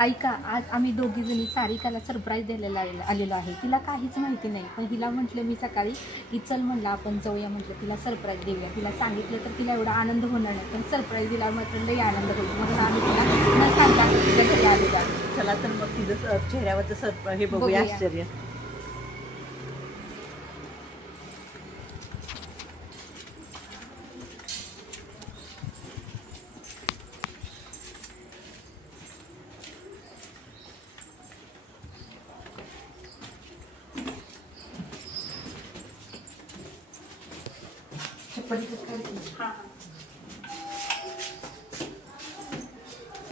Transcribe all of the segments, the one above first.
ऐका, आज आम्ही दोघी जणी सारिकाला सरप्राईज द्यायला आलेलो आहे. तिला काहीच माहिती नाही, पण हिला म्हटलं मी सकाळी की चल म्हटलं आपण जाऊया, म्हटलं तिला सरप्राईज देऊया. तिला सांगितलं तर तिला एवढा आनंद होणार नाही, पण सरप्राईज दिला मात्र लई आनंद होईल, म्हणून आम्ही तिला न सांगता तिच्या घरी आलेलो आहे. चला तर मग तिचं चेहऱ्यावरचं सरप्राईज हे बघूया. आश्चर्य.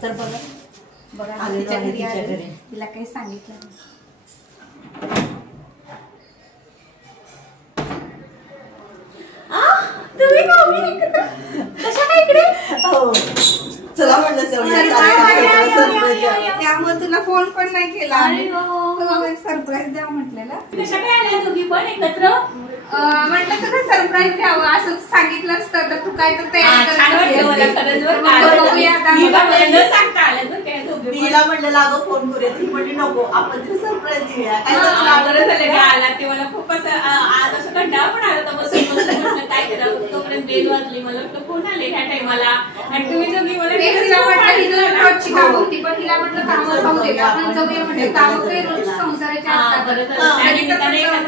तर बघा बघा तिच्या घरी आले, तिला काही सांगितलं नाही. तुम्ही कशा काय इकडे? हो चला म्हटलं त्यामुळे तुला फोन पण नाही केला. सरप्राईज द्या म्हटलेलं. कशा काय आल्या दोघी पण एकत्र? म्हटलं तुला सरप्राईज द्यावं असं सांगितलं असतं तर तू काय तर तिला म्हटलं लागो फोन करूया, ती म्हणली नको आपण तिला सरप्राईज देऊया. आला ते मला खूप असं आज असं कंटाळा पण आला होता बसून म्हटलं काय करावं. तोपर्यंत बेल वाजली, मला वाटलं फोन आले ह्या टायमाला आणि तुम्ही दोघी मला होती, पण तिला म्हटलं कामावर पाहू दे आपण जाऊया, म्हटलं कामं काही रोज संसाराच्या असतात,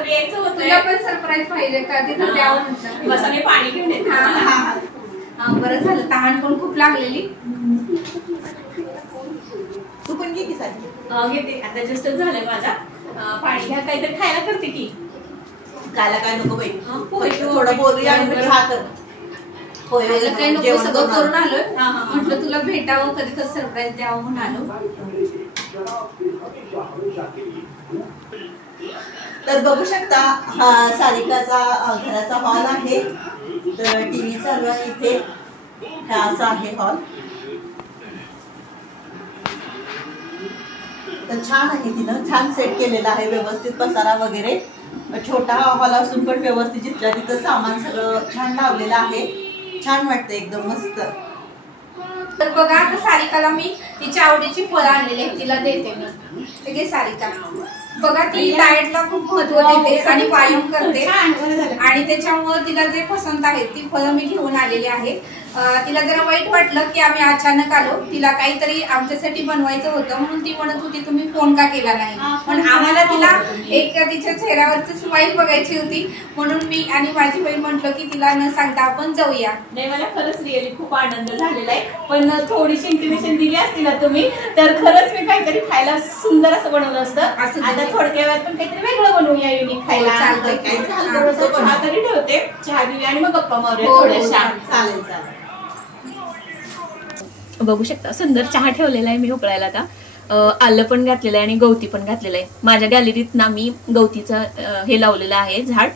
यायचं होतं. तुला पण सरप्राईज पाहिजे का तिथं द्यावं म्हटलं. बस मी पाणी घेऊन येते. बरं झालं, तहान पण खूप लागलेली. तू पण घे की साधी. घेते आता जस्टच झालंय माझा. पाणी घ्या, काहीतरी खायला करते की. खायला काय नको बाई, थोडं बोलूया आणि चहा कर. काही नको, सगळं करून आलोय. म्हटलं तुला भेटावं, कधी कधी सरप्राईज द्यावं म्हणून आलो. तर बघू शकता हा सारिकाचा घराचा हॉल आहे. तर टीव्ही चालू आहे इथे. हा असा आहे हॉल. तर छान आहे, तिनं छान सेट केलेला आहे, व्यवस्थित पसारा वगैरे. छोटा हॉल असून पण व्यवस्थित जिथल्या तिथं सामान सगळं छान लावलेलं आहे. छान वाटतं, एकदम मस्त. तर बघा आता सारिकाला मी तिच्या आवडीची फळं आणलेली आहेत, तिला देते मी. ठीक आहे सारिका, बघा ती डाएटला खूप महत्व देते आणि व्यायाम करते आणि त्याच्यामुळे तिला जे पसंत आहे ती फळं मी घेऊन आलेली आहे. तिला जरा वाईट वाटलं की आम्ही अचानक आलो, तिला काहीतरी आमच्यासाठी बनवायचं होतं म्हणून ती म्हणत होती तुम्ही फोन का केला नाही, पण आम्हाला तिला एक तिच्या चेहऱ्यावरची स्माईल बघायची होती म्हणून मी आणि माझी बहीण म्हटलं की तिला न सांगता आपण जाऊया. नाही, मला खरंच रिअली खूप आनंद झालेला आहे, पण थोडीशी इंटिमेशन दिली असती ना तुम्ही तर खरंच मी काहीतरी खायला सुंदर असं बनवलं असतं. आता थोडक्या वेळात पण काहीतरी वेगळं बनवूया, युनिक खायला. तरी ठेवते, चहा दिली आणि मग गप्पा मारूया थोड्याशा. चालेल चालेल. बघू शकता सुंदर चहा ठेवलेला आहे मी उकळायला. आता आलं पण घातलेलं आहे आणि गवती पण घातलेलं आहे. माझ्या गॅलरीत ना मी गवतीचं हे लावलेलं आहे झाड,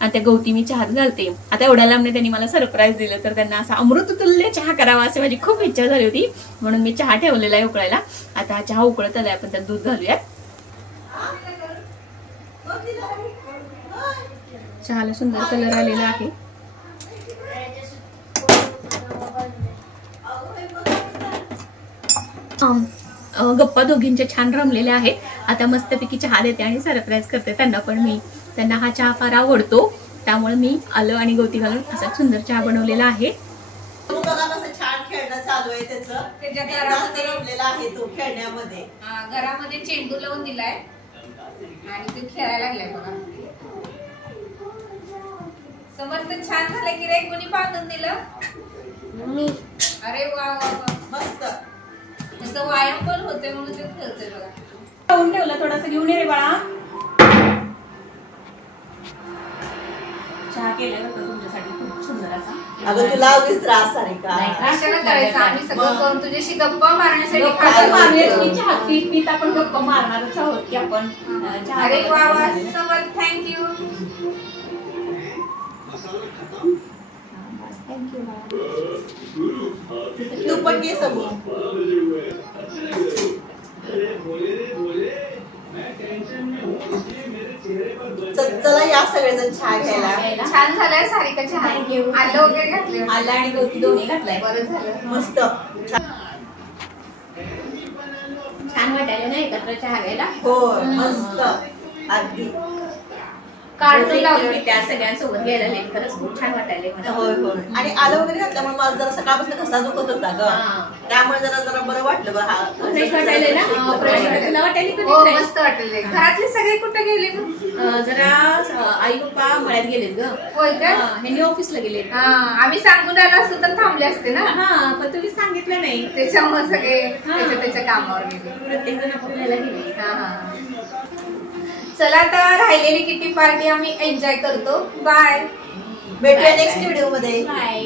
आणि त्या गवती मी चहात घालते. आता एवढ्या लांबने त्यांनी मला सरप्राईज दिलं तर त्यांना असा अमृततुल्य चहा करावा अशी माझी खूप इच्छा झाली होती, म्हणून मी चहा ठेवलेला आहे उकळायला. आता चहा उकळत आलाय, आपण त्यात दूध घालूया. चहाला सुंदर कलर आलेला आहे. गप्पा दोघींचे छान रमलेल्या आहेत. आता मस्तपैकी चहा देते आणि सरप्राईज करते त्यांना. पण मी त्यांना हा चहा फार आवडतो, त्यामुळे मी आलं आणि गवती घालून असा सुंदर चहा बनवलेला आहे. छान खेळणं चालू आहे त्याचं. त्याच्या घरामध्ये रमलेला आहे तो खेळण्यामध्ये. घरामध्ये चेंडू लावून दिलाय आणि ते खेळायला लागलाय बघा. समर्थ छान झालं की रे, कोणी बांधून दिलं? मी. अरे वा वा वा, मस्त. त्याचा व्यायाम पण होते म्हणून ते खेळतोय बघा. खाऊन ठेवलं, थोडंसं घेऊन ये रे बाळा. चहा केलाय बघा तुमच्यासाठी खूप सुंदर असा. अगं तुला अगदीच त्रास आहे का? कशाला करायचं, आम्ही सगळं करून तुझ्याशी गप्पा मारण्यासाठी. चहा पीत पीत आपण गप्पा मारणारच आहोत की आपण. अरे वा वा समर्थ, थँक्यू. तू पण घे समोर. चला या सगळेजण चहा घ्यायला. छान झालाय सारिका चहा. आलं वगैरे घातलं, आलं आणि गवती दोन्ही घातलंय. बरं झालं, मस्त. छान वाटायला नाही एकत्र चहा घ्यायला. हो मस्त अगदी. कार्टून लावले त्या सगळ्यांसोबत घ्यायला नाही, खरंच खूप छान वाटायला मला. होय होय. आणि आलं वगैरे घातल्यामुळे मला जरा सकाळपासून घसा दुखत होता ग, त्यामुळे जरा बरं वाटलं बा. फ्रेश वाटायला ना, तुला वाटायला कधी हो fresh? मस्त वाटले. घरातले सगळे कुठे गेले ग? जरा आई पप्पा मळ्यात गेलेत ग. होय का? ह्यांनी ऑफिसला गेलेत. आम्ही सांगून आलो असतो तर थांबले असते ना. हा पण तुम्ही सांगितलं नाही. त्याच्यामुळे सगळे त्याच्या कामावर गेले. प्रत्येक जण आपल्याला गेले. चला आता राहिलेली किटी पार्टी आम्ही एन्जॉय करतो. बाय. भेटूया नेक्स्ट व्हिडिओ मध्ये. बाय.